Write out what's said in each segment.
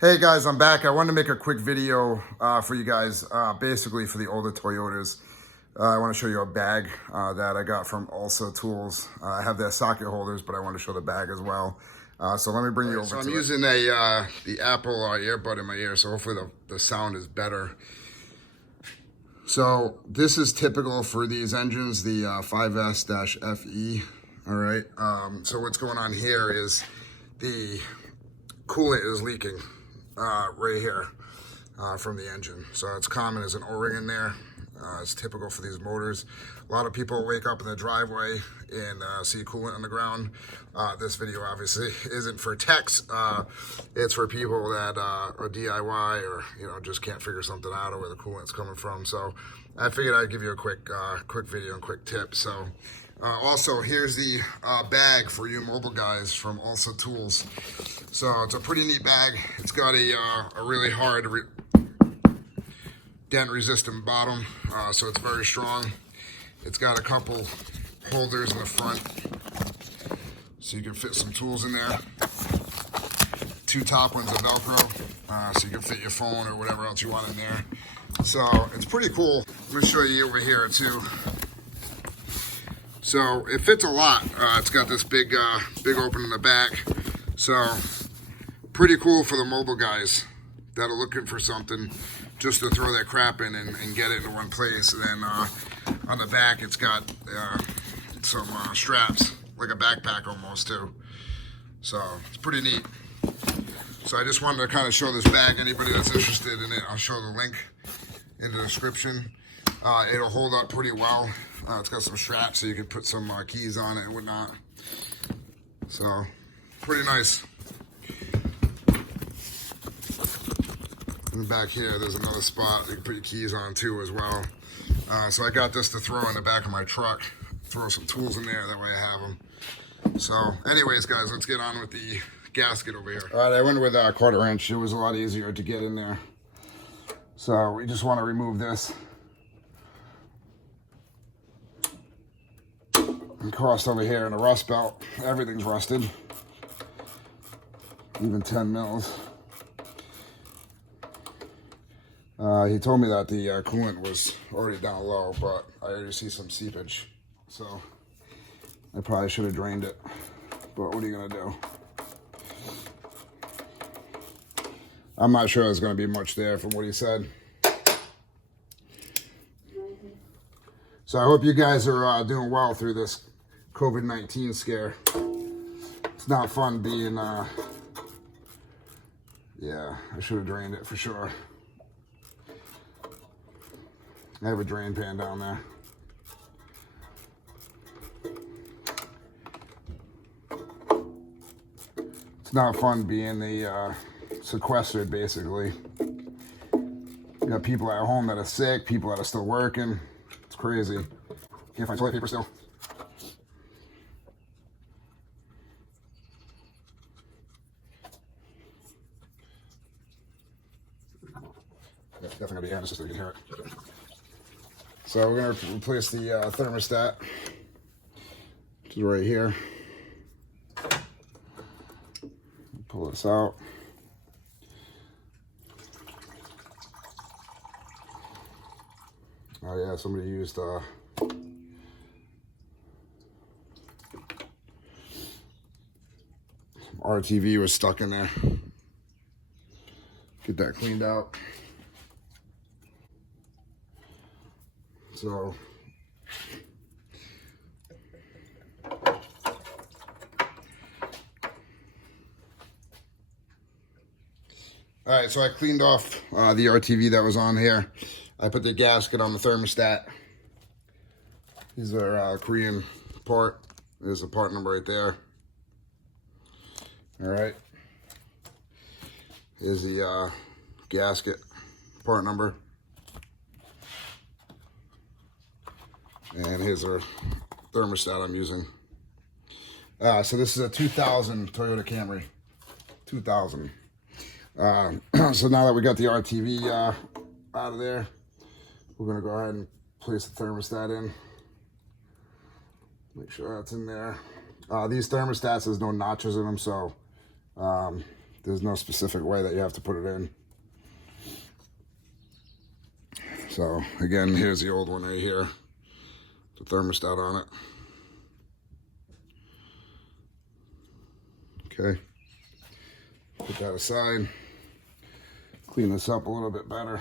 Hey guys, I'm back. I wanted to make a quick video for you guys, basically for the older Toyotas. I want to show you a bag that I got from Olsa Tools. I have their socket holders, but I want to show the bag as well. So let me bring you over to it. So I'm using the Apple earbud in my ear, so hopefully the sound is better. So this is typical for these engines, the 5S-FE. All right. So what's going on here is the coolant is leaking right here from the engine. So it's common as an O-ring in there. It's typical for these motors. A lot of people wake up in the driveway and see coolant on the ground. This video obviously isn't for techs. It's for people that are DIY or just can't figure something out or where the coolant's coming from. So I figured I'd give you a quick video and quick tip. So also here's the bag for you mobile guys from Olsa Tools. So it's a pretty neat bag. It's got a really hard dent resistant bottom, so it's very strong. It's got a couple holders in the front so you can fit some tools in there. Two top ones are Velcro, so you can fit your phone or whatever else you want in there. So it's pretty cool. Let me show you over here too. So it fits a lot. It's got this big open in the back. So pretty cool for the mobile guys that are looking for something just to throw that crap in and get it into one place. And then on the back, it's got some straps, like a backpack almost too. So it's pretty neat. So I just wanted to kind of show this bag. Anybody that's interested in it, I'll show the link in the description. It'll hold up pretty well. It's got some straps so you can put some keys on it and whatnot. So pretty nice. In the back here, there's another spot you can put your keys on too as well. So I got this to throw in the back of my truck. Throw some tools in there, that way I have them. So anyways, guys, let's get on with the gasket over here. All right, I went with a 1/4 inch. It was a lot easier to get in there. So we just want to remove this. And crossed over here in the rust belt. Everything's rusted. Even 10 mils. He told me that the coolant was already down low, but I already see some seepage. So I probably should have drained it. But what are you gonna do? I'm not sure there's gonna be much there from what he said. So I hope you guys are doing well through this COVID-19 scare. It's not fun being, yeah, I should have drained it for sure. I have a drain pan down there. It's not fun being the sequestered, basically. You got people at home that are sick, people that are still working. It's crazy. Can't find toilet paper still. Yeah, definitely gonna be air just so you can hear it. So we're gonna replace the thermostat, which is right here. Pull this out. Oh yeah, somebody used some RTV was stuck in there. Get that cleaned out. So all right, so I cleaned off the RTV that was on here. I put the gasket on the thermostat. These are Korean part. There's a part number right there. All right. Here's the gasket part number. And here's our thermostat I'm using. So this is a 2000 Toyota Camry. 2000. So now that we got the RTV out of there, we're gonna go ahead and place the thermostat in. Make sure that's in there. These thermostats, there's no notches in them, so There's no specific way that you have to put it in. So again, here's the old one right here, the thermostat on it. Okay, put that aside, clean this up a little bit better.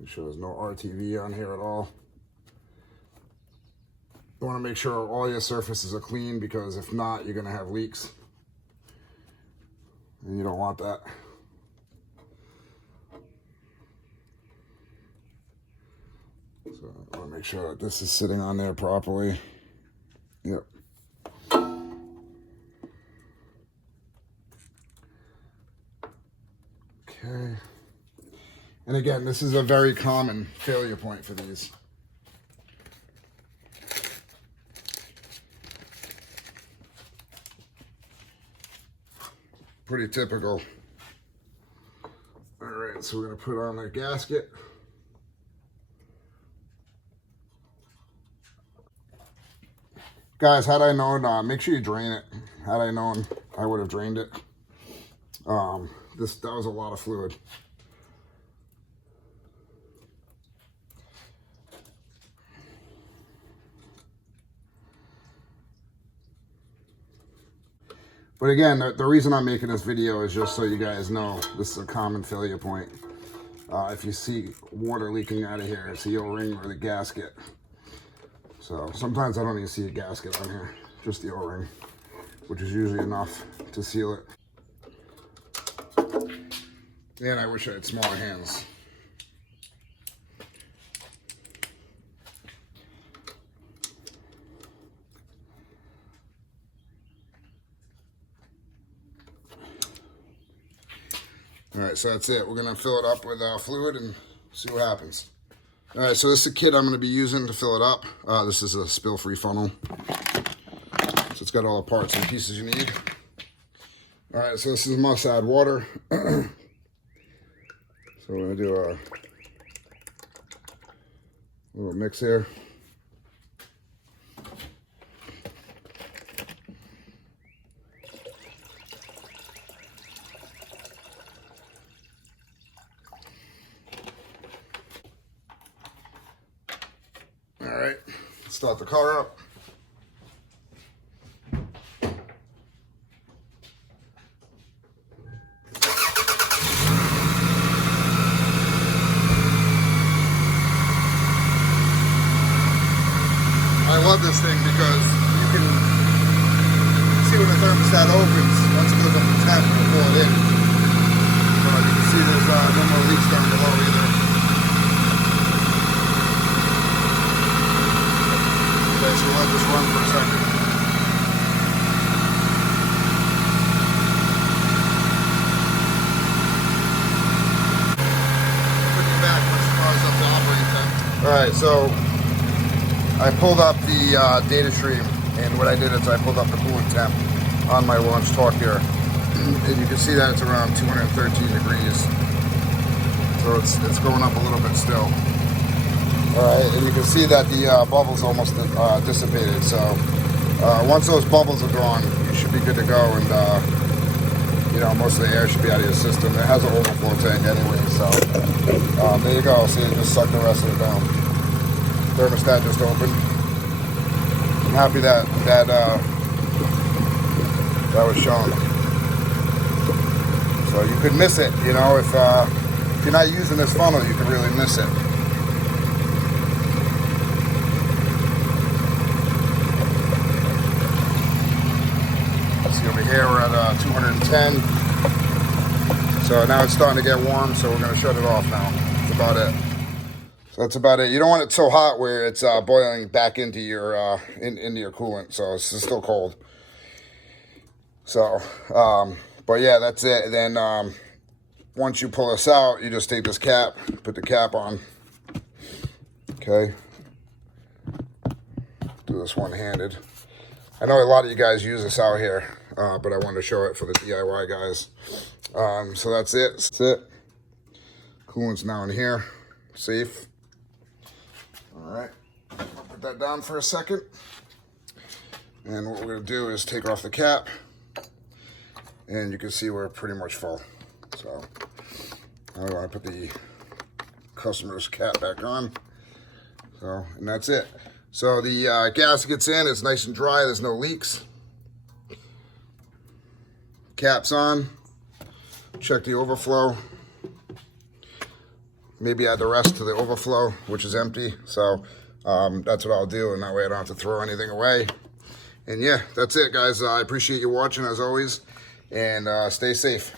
Make sure there's no RTV on here at all. You want to make sure all your surfaces are clean, because if not, you're going to have leaks. And you don't want that. So I want to make sure that this is sitting on there properly. Yep. Okay. And again, this is a very common failure point for these. Pretty typical. All right, so we're gonna put on the gasket. Guys, had I known, make sure you drain it. Had I known, I would have drained it. That was a lot of fluid. But again, the reason I'm making this video is just so you guys know this is a common failure point. If you see water leaking out of here, it's the O-ring or the gasket. So sometimes I don't even see a gasket on here, just the O-ring, which is usually enough to seal it. And I wish I had smaller hands. All right, so that's it. We're gonna fill it up with fluid and see what happens. All right, so this is the kit I'm gonna be using to fill it up. This is a spill-free funnel. So it's got all the parts and pieces you need. All right, so this is must-add water. So we're gonna do a little mix here. All right, let's start the car up. I love this thing because you can see when the thermostat opens, once it goes up to 10, it'll pull it in. So you can see there's no more leaks down below either. Okay, so we'll let this run for a second. Put it back once the car's up to operating temp. Alright, so I pulled up the data stream, and what I did is I pulled up the coolant temp on my launch torque here. And you can see that it's around 213 degrees. So it's going up a little bit still. Alright, and you can see that the bubbles almost dissipated. So once those bubbles are gone, you should be good to go, and you know, most of the air should be out of your system. It has an overflow tank anyway, so there you go. See, it just sucked the rest of it down. Thermostat just opened. I'm happy that was shown. So you could miss it, you know, if you're not using this funnel, you could really miss it. See over here we're at 210. So now it's starting to get warm, so we're going to shut it off now. That's about it. So that's about it. You don't want it so hot where it's boiling back into your into your coolant, so it's still cold. So, but yeah, that's it. And then once you pull this out, you just take this cap, put the cap on. Okay. Do this one-handed. I know a lot of you guys use this out here, but I wanted to show it for the DIY guys. So that's it. That's it. Coolant's now in here, safe. All right, I'll put that down for a second. And what we're gonna do is take off the cap. and you can see we're pretty much full. So I want to put the customer's cap back on. So, and that's it. So the gas gets in, it's nice and dry, there's no leaks. Cap's on. Check the overflow. Maybe add the rest to the overflow, which is empty. So that's what I'll do, and that way I don't have to throw anything away. And yeah, that's it, guys. I appreciate you watching as always, and stay safe.